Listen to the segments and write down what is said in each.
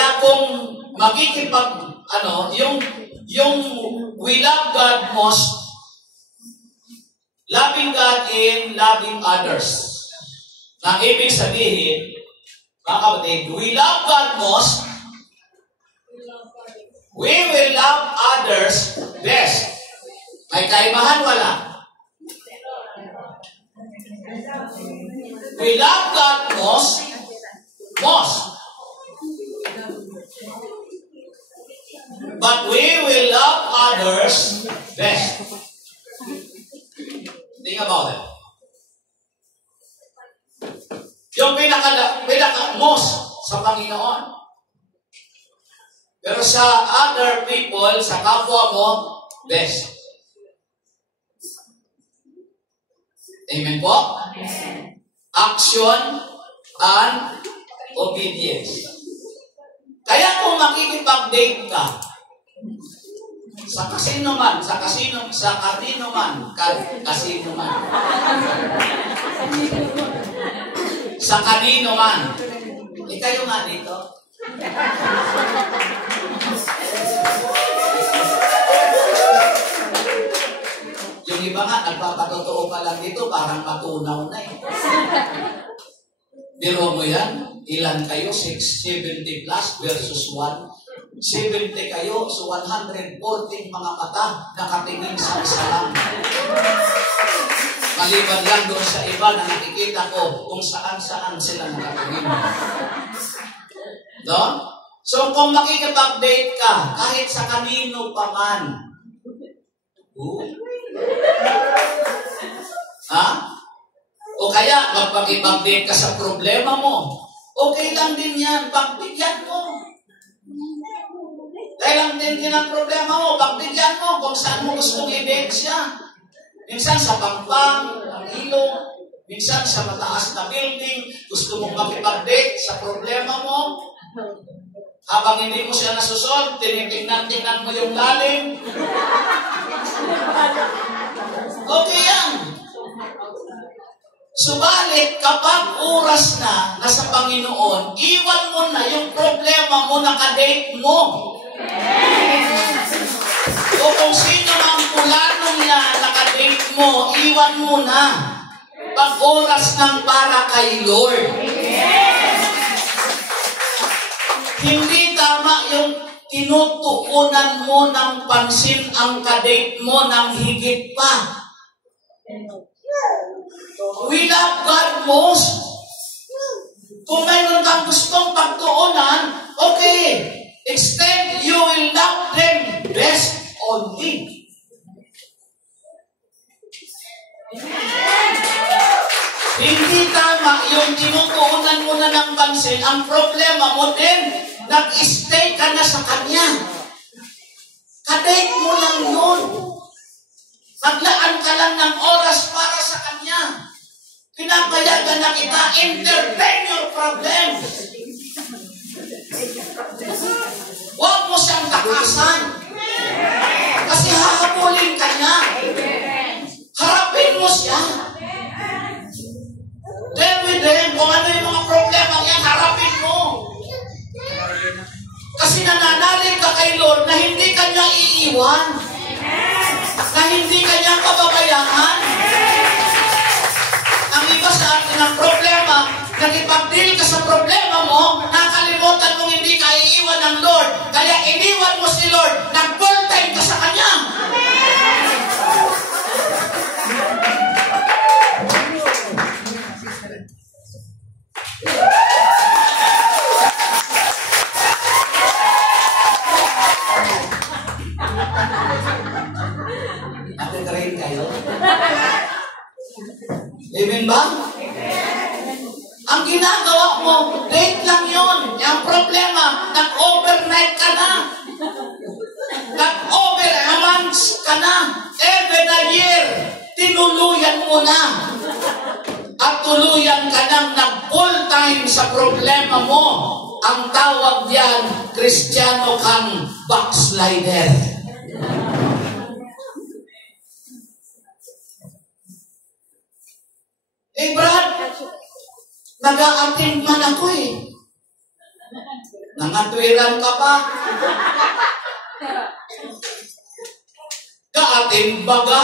Kaya kung yung we love God most, loving God in loving others. Na ibig sabihin, mga kapatid, we love God most, we will love others best. May kaibahan wala? We love God most. But we will love others best. Think about it. Yung pinaka-most sa Panginoon. Pero sa other people, sa kapwa mo, best. Amen po? Amen. Action and obedience. Kaya kung makikipag-date ka, sa kasino man, sa kanino man. Kayo nga dito. Yung iba nga, nagpapatotoo pa lang dito, parang matunaw na eh. Biro mo yan, ilan kayo? 70 plus versus 1. 70 kayo, so 140 mga mata nakatingin sa isa lang. Maliban lang doon sa iba na nakikita ko kung saan-saan sila nakatingin. No? So kung makikipag-date ka, kahit sa kanino pa man, ha? O kaya magpakipag-date ka sa problema mo, okay lang din yan, pagbigyan mo. Dahil lang din ang problema mo, pagbigyan mo kung saan mo gustong i-date siya. Minsan sa pangpang, ang ilong, minsan sa mataas na building, gusto mong makipag-date sa problema mo. Habang hindi mo siya nasusod, tinitingnan-tingnan mo yung lalim. Okay yan. Subalit, kapag oras na nasa Panginoon, iwan mo na yung problema mo na ka-date mo. O kung sino ang pulanong na naka-date mo, iwan mo na. Pag oras ng para kay Lord. Hindi tama yung tinutuunan mo ng pansin ang ka-date mo ng higit pa. We love God most. Kung mayroon kang gustong pagtuunan, okay. Extend, you will love them best only. Hindi tama yung tinutuunan mo na ng pansin. Ang problema mo din, nag-stay ka na sa Kanya. Kadate mo lang yun. Maglaan ka lang ng oras para sa Kanya. Pinapayagan na kita, entertain your problems. Huwag mo siyang takasan. Kasi hahabulin ka niya. Harapin mo siya. Deal with them. Kung ano yung mga problema yan, harapin mo. Kasi nananalig ka kay Lord na hindi ka niya iiwan. Na hindi ka niya kababayaan. Ang iba sa atin ang problema, nakipag-deal ka sa problema mo, nakalimutan mong hindi ka iiwan ng Lord. Kaya iniwan mo si Lord, nag-full time ka sa Kanya. Nag-train kayo? Amen ba? Ang ginagawa mo, date lang yun. Ang problema, nag-overnight ka na. Nag-over a month ka na. Even a year, tinuluyan mo na. At tuluyan ka nang nag-full time sa problema mo. Ang tawag diyan, Kristiyano kang backslider. Brad, nag-a-attend man ako eh. Nangatwiran ka pa. Kaatin baga.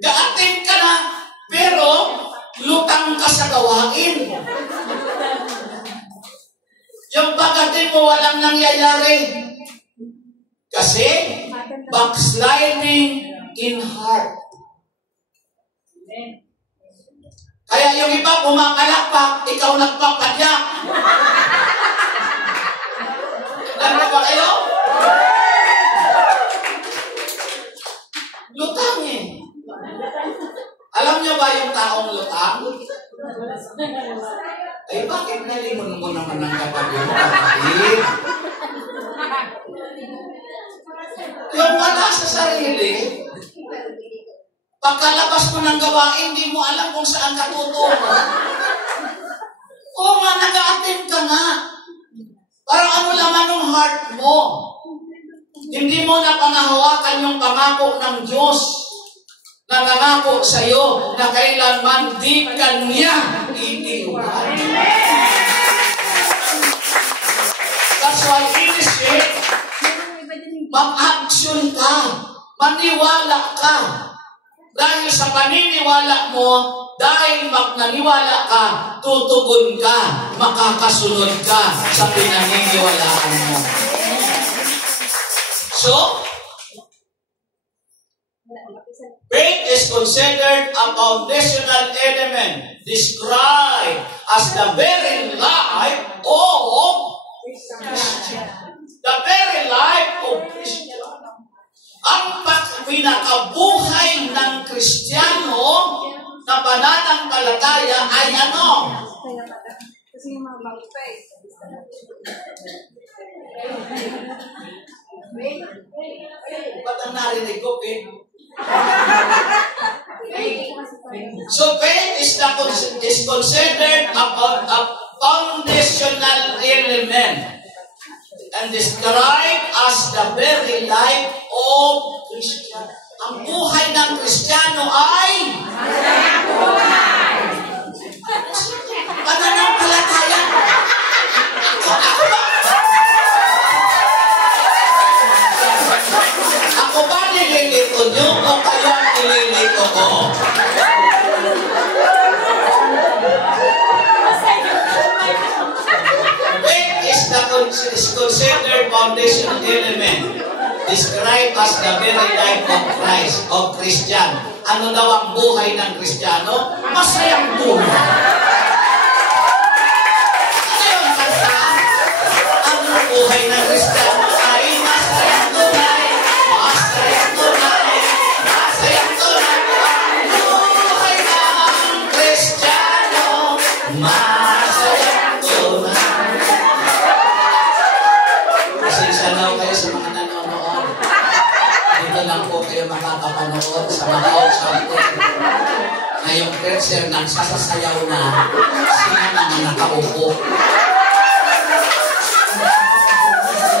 Kaatin ka na, pero lutang ka sa gawain. Yung pagatin mo walang nangyayari. Kasi backsliding in heart. Kaya yung iba pumakalakpak, ikaw nagpapadyak. Lalo ba kayo? Lutang eh. Alam niyo ba yung taong lutang? Ay, bakit nalimon mo naman ang katabi mo? Yung wala sa sarili, pagkalabas mo ng gawain, hindi mo alam kung saan ka tutungo. Oo nga, nag-a-attend ka nga. Parang ano laman ng heart mo. Hindi mo na pangahawakan yung pangako ng Diyos. Nangangako sa iyo na kailanman di kanya itiwan. That's why initiate, mag-action ka, maniwala ka. Dahil sa paniniwala mo, dahil magnaniwala ka, tutugon ka, makakasunod ka sa pinaniniwalaan mo. So, faith is considered a foundational element described as the very life of Christian. The very life of Christian. Ang pinakabuhay ng Kristiyano na pananampalataya ay ano? Ba't ang narinig ko, eh? So faith is considered a foundational element and described as the very life of Christian. Ang buhay ng Kristiyano ay pananampalataya. Ako ba nililito nyo o kayo ang nililito ko? Faith is considered foundational element described as the very life of Christ, of Christian. Ano daw ang buhay ng Kristiyano? Masayang buhay. Ano yung kanta? Ang buhay ng Kristiyano ay masayang buhay. Masayang buhay. Masayang buhay. Ang buhay ng Kristiyano. Masayang buhay. Pasensya na kayo sa mga nanonood. Dito lang po kayo makakapanood sa mga outside. Ngayong preacher nagsasasayaw na sila mga nakaupo.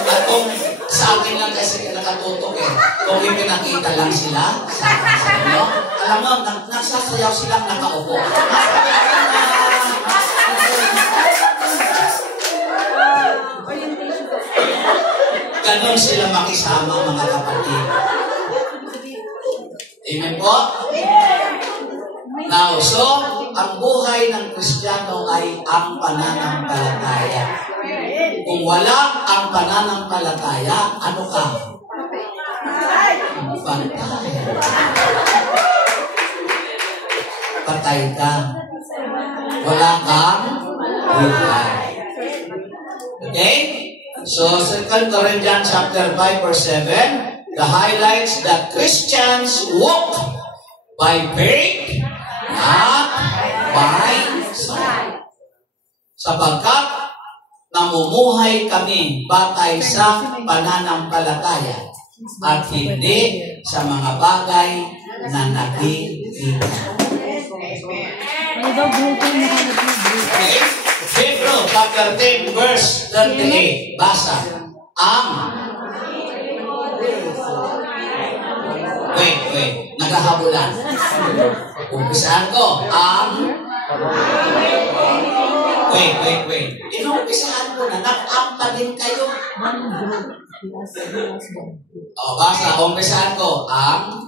At kung sa akin lang kasi nakatutok eh, kung ipinakita lang sila sa inyo, alam mo, nagsasayaw silang nakaupo. Ganon sila makisama mga kapatid. Amen po? Now, so, ang buhay ng Kristiyano ay ang pananampalataya. Kung wala ang pananampalataya, ano ka? Patay. Patay ka. Wala kang buhay. Okay? So, 2 Corinthians chapter 5 verse 7, the highlights that Christians walk by faith, not by sight. Sapagkat namumuhay kami batay sa pananampalataya at hindi sa mga bagay na nakikita. Okay? Hebrew chapter 10 verse 38. Basa. Wait. Naghahabulan. Umpisahan ko. Wait. Inumpisahan ko na, nag-up din kayo. Basta, umpisahan ko. Ang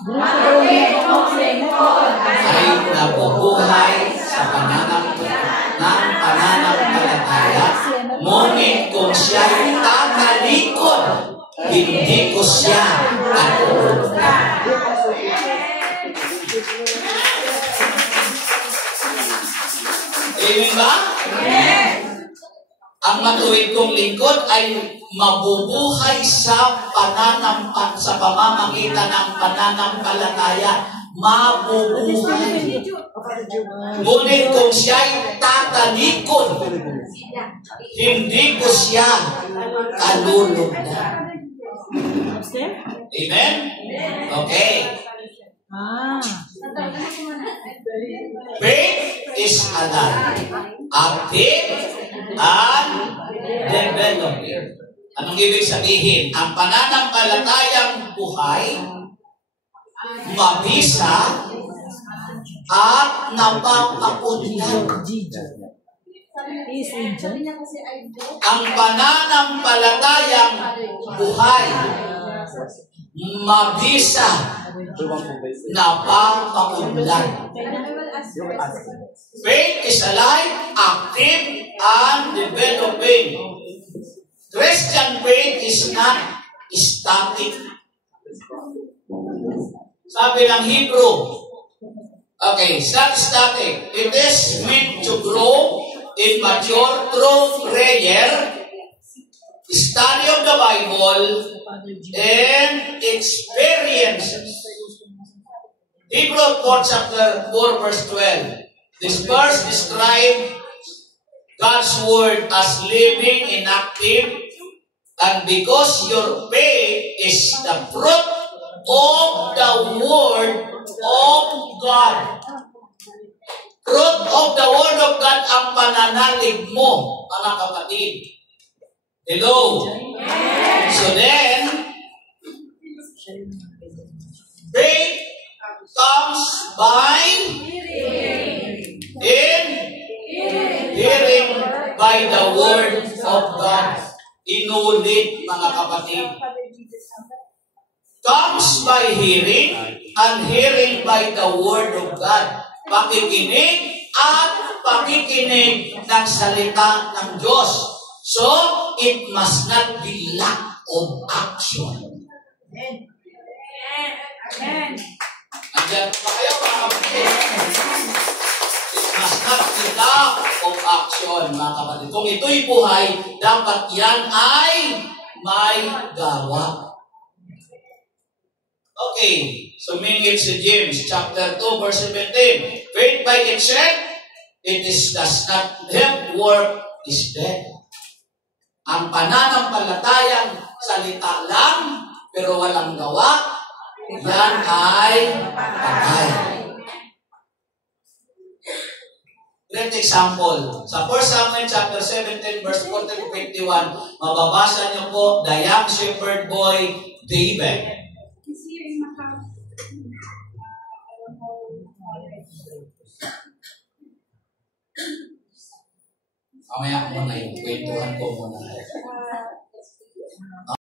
ay nabubuhay sa pananampalataya, ngunit kung siya'y tatalikod, hindi ko siya atulungan. Amen ba? Ang matuwid kong lingkod ay mabubuhay sa pamamagitan ng pananampalataya. Mabubuhay. Ngunit kung siya'y tatalikod, hindi ko siya kalulugdan. Amen? Okay. Faith is alive, active, and developing. Anong ibig sabihin? Ang pananampalatayang buhay, mabisa, at napapaunlad. Ang pananampalatayang buhay, mabisa, napapaunlad. Faith is alive, active, and developing. Christian faith is not static. Sabi ng Hebrew, it's not static. It is meant to grow in mature through prayer, study of the Bible, and experiences. Hebrews 4 chapter 4 verse 12. This verse describes God's word as living, inactive, and because your faith is the fruit of the word of God. Fruit of the word of God ang pananalig mo, mga kapatid. Hello? So then, faith comes by hearing by the word of God. Inulit, mga kapatid. Comes by hearing, and hearing by the word of God. Pakikinig at pakikinig ng salita ng Diyos. So, it must not be lack of action. Amen. Andiyan pa kayo, mga kapatid. It must not be lack of action, mga kapatid. Kung ito'y buhay, dapat yan ay may gawa. Okay, so meaning sa James chapter 2 verse 17. Faith by itself, does not have work, is dead. Ang pananampalatayang salita lang, pero walang gawa, yan ay patay. Great example. Sa 1 Samuel chapter 17 verse 14-21, mababasa niyo po the young shepherd boy David. Mamaya ko muna yung kwentuhan ko muna.